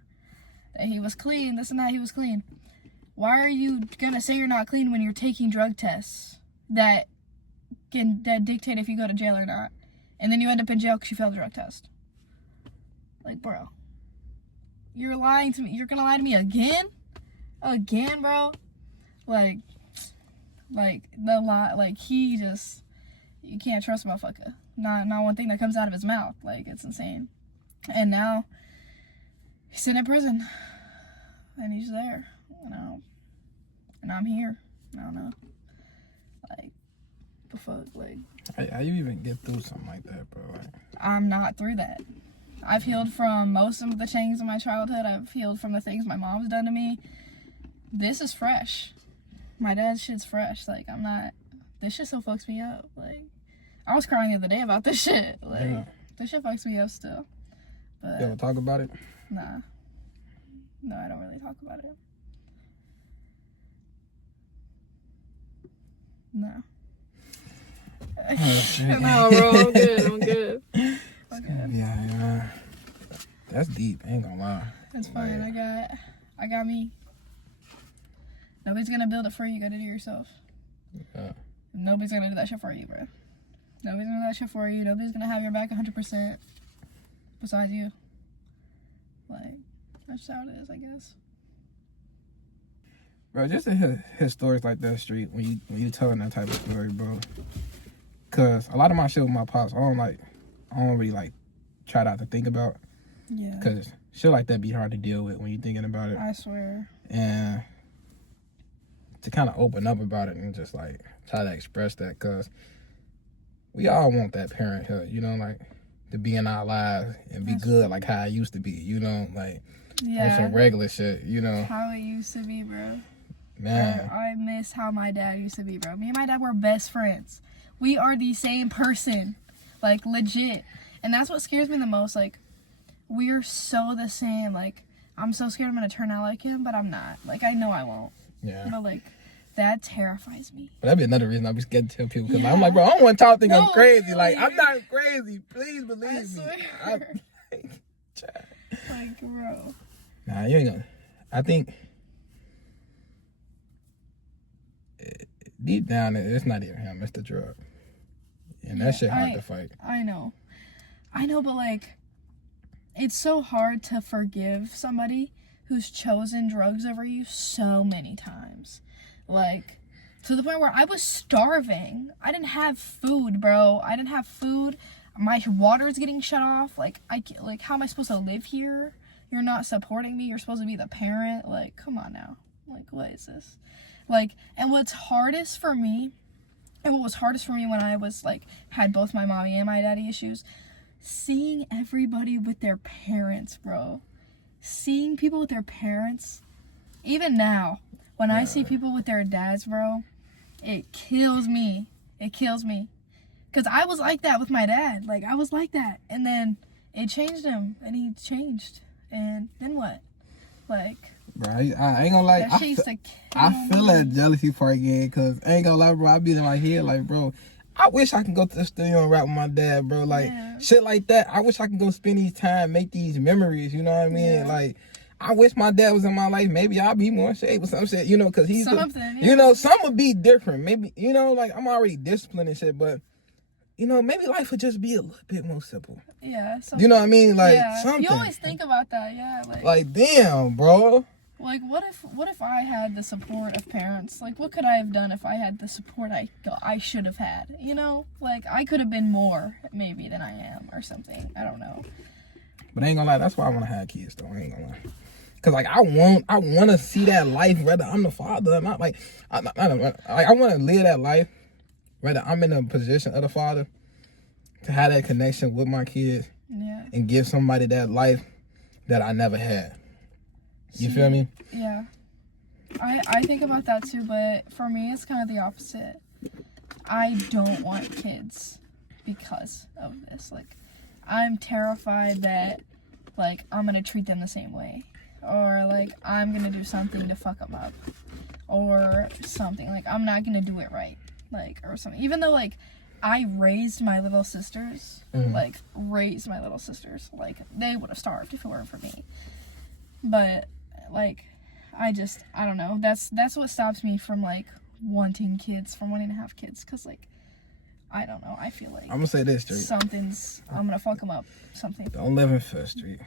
that he was clean, this and that, he was clean. Why are you gonna say you're not clean when you're taking drug tests that dictate if you go to jail or not? And then you end up in jail because you failed a drug test. Like, bro. You're lying to me. You're gonna lie to me again? Again, bro? Like the lie, like, he just, you can't trust a motherfucker. Not one thing that comes out of his mouth. Like, it's insane. And now he's sitting in prison. And he's there. And I'm here. I don't know. Like, the fuck, like. How you even get through something like that, bro? Like, I'm not through that. I've healed from most of the chains of my childhood. I've healed from the things my mom's done to me. This is fresh. My dad's shit's fresh. Like, I'm not. This shit still fucks me up. Like, I was crying the other day about this shit. Like, yeah. This shit fucks me up still. But you ever talk about it? nah. No, I don't really talk about it. No. Oh, shit. No, bro, I'm good. Okay. Yeah. That's deep. I ain't gonna lie. That's fine. I got me. Nobody's gonna build it for you. You gotta do it yourself. Yeah. Nobody's gonna do that shit for you, bro. Nobody's gonna do that shit for you. Nobody's gonna have your back 100% besides you. Like, that's just how it is, I guess. Bro, just to hear stories like that, Street, when you telling that type of story, bro. Cause a lot of my shit with my pops, I don't really like try not to think about. Yeah. Cause shit like that be hard to deal with when you thinking about it. I swear. And to kind of open up about it and just like try to express that, cause we all want that parenthood, you know, like to be in our lives and be good like how I used to be, you know, like on some regular shit, you know. How it used to be, bro. Man. I miss how my dad used to be, bro. Me and my dad were best friends. We are the same person. Like, legit. And that's what scares me the most. Like, we're so the same. Like, I'm so scared I'm going to turn out like him, but I'm not. Like, I know I won't. Yeah. But, like, that terrifies me. But that'd be another reason I be scared to tell people. Because I'm like, bro, I don't want y'all to think I'm crazy. Really. Like, I'm not crazy. Please believe me. Swear. Like, bro. Nah, you ain't gonna. I think deep down, it's not even him. It's the drug. And that shit hard to fight. I know, but, like, it's so hard to forgive somebody who's chosen drugs over you so many times. Like, to the point where I was starving. I didn't have food, bro. I didn't have food. My water's getting shut off. Like, how am I supposed to live here? You're not supporting me. You're supposed to be the parent. Like, come on now. Like, what is this? Like, and what was hardest for me when I was, like, had both my mommy and my daddy issues, seeing everybody with their parents, bro. Seeing people with their parents. Even now, when I see people with their dads, bro, it kills me. It kills me. Because I was like that with my dad. Like, I was like that. And then it changed him. And he changed. And then what? Like, bro, I ain't gonna lie. that shit used to kill I feel me. that jealousy part again. Because I ain't gonna lie, bro. I be in my head like, bro, I wish I could go to the studio and rap with my dad, bro. Like, shit like that. I wish I could go spend these time, make these memories. You know what I mean? Yeah. Like, I wish my dad was in my life. Maybe I'll be more in shape or some shit, you know, because he's, you know, some would be different. Maybe, you know, like, I'm already disciplined and shit, but, you know, maybe life would just be a little bit more simple. Yeah. You know what I mean? Like, something. You always think about that, yeah. Like, damn, bro. Like, what if I had the support of parents? Like, what could I have done if I had the support I should have had? You know? Like, I could have been more, maybe, than I am, or something. I don't know. But I ain't gonna lie, that's why I wanna have kids, though. I ain't gonna lie. Cause, like, I want to see that life, whether I'm the father or not. Like, I want to live that life whether I'm in a position of the father, to have that connection with my kids and give somebody that life that I never had. You feel me? Yeah. I think about that too, but for me, it's kind of the opposite. I don't want kids because of this. Like, I'm terrified that, like, I'm going to treat them the same way. Or, like, I'm going to do something to fuck them up. Or something. Like, I'm not going to do it right. Like, or something. Even though, like, I raised my little sisters. Like, Like, they would have starved if it weren't for me. But, like, I don't know. That's what stops me from, like, wanting to have kids. Because, like, I don't know. I feel like I'm gonna say this, Street. I'm gonna fuck them up. Something. Don't live in Fifth Street.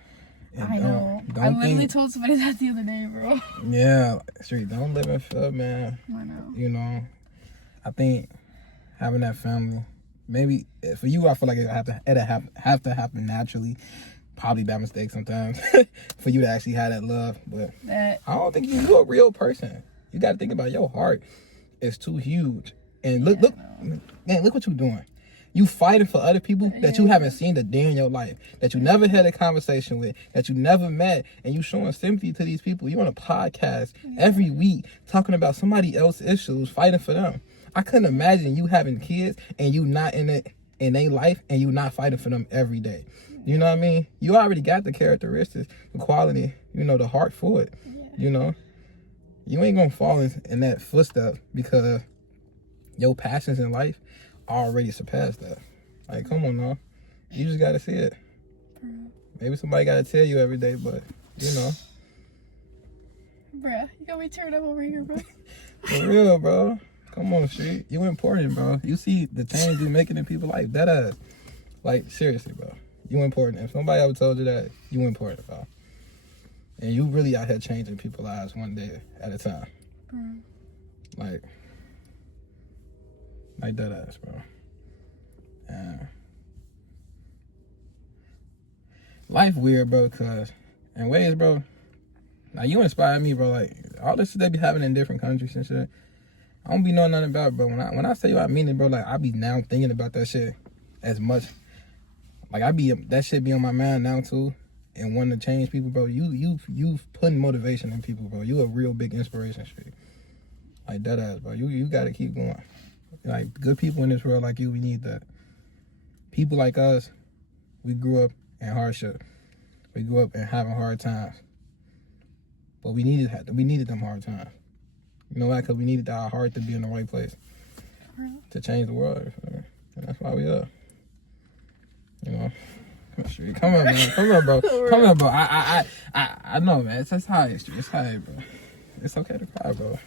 I know. I literally told somebody that the other day, bro. Yeah, Street. Don't live in Fifth, man. I know. You know, I think having that family, maybe for you, I feel like it have to happen naturally. Probably by mistake sometimes for you to actually have that love, but I don't think you're a real person. You got to think about your heart. It's too huge. And look, man, look what you're doing. You fighting for other people that you haven't seen a day in your life, that you never had a conversation with, that you never met, and you showing sympathy to these people. You on a podcast every week talking about somebody else's issues, fighting for them. I couldn't imagine you having kids and you not in their life and you not fighting for them every day. You know what I mean? You already got the characteristics, the quality, you know, the heart for it. You know, you ain't gonna fall in that footstep because your passions in life already surpassed that. Like, come on now. You just gotta see it. Maybe somebody gotta tell you every day, but, you know. Bruh, you got me turned up over here, bro. For real, bro. Come on, Street. You important, bro. You see the change you making in people's life. That ass. Like, seriously, bro. You important. If somebody ever told you that, you important, bro. And you really out here changing people's lives one day at a time. Like that ass, bro. And life weird, bro, cause in ways, bro. Now you inspire me, bro. Like all this shit they be having in different countries and shit. I don't be knowing nothing about it, bro. When I say what I mean it, bro, like I be now thinking about that shit as much. Like that shit be on my mind now too, and wanting to change people, bro. You've putting motivation in people, bro. You a real big inspiration, Street. Like that ass, bro. You gotta keep going. Like good people in this world like you, we need that. People like us, we grew up in hardship. We grew up in having hard times, but we needed them hard times. You know why? Because we needed our heart to be in the right place to change the world, and that's why we are. You know, come on, man. Come on, bro. Come on, bro. I know, man. It's high, it's high, bro. It's okay to cry, bro.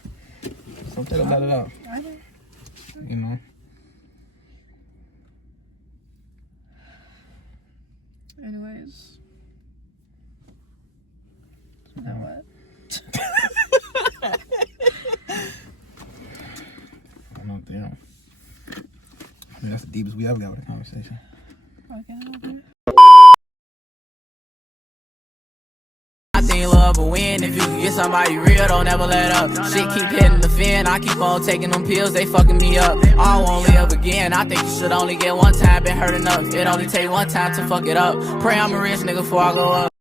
It's okay to let it out. You know. Anyways, now what? I know, damn. I mean, that's the deepest we ever got with a conversation. Okay. I think love will win if you can get somebody real, don't ever let up. Shit keep hitting the fin, I keep on taking them pills, they fucking me up. I won't live again, I think you should only get one time, been hurt enough. It only take one time to fuck it up. Pray I'm a rich nigga before I grow up.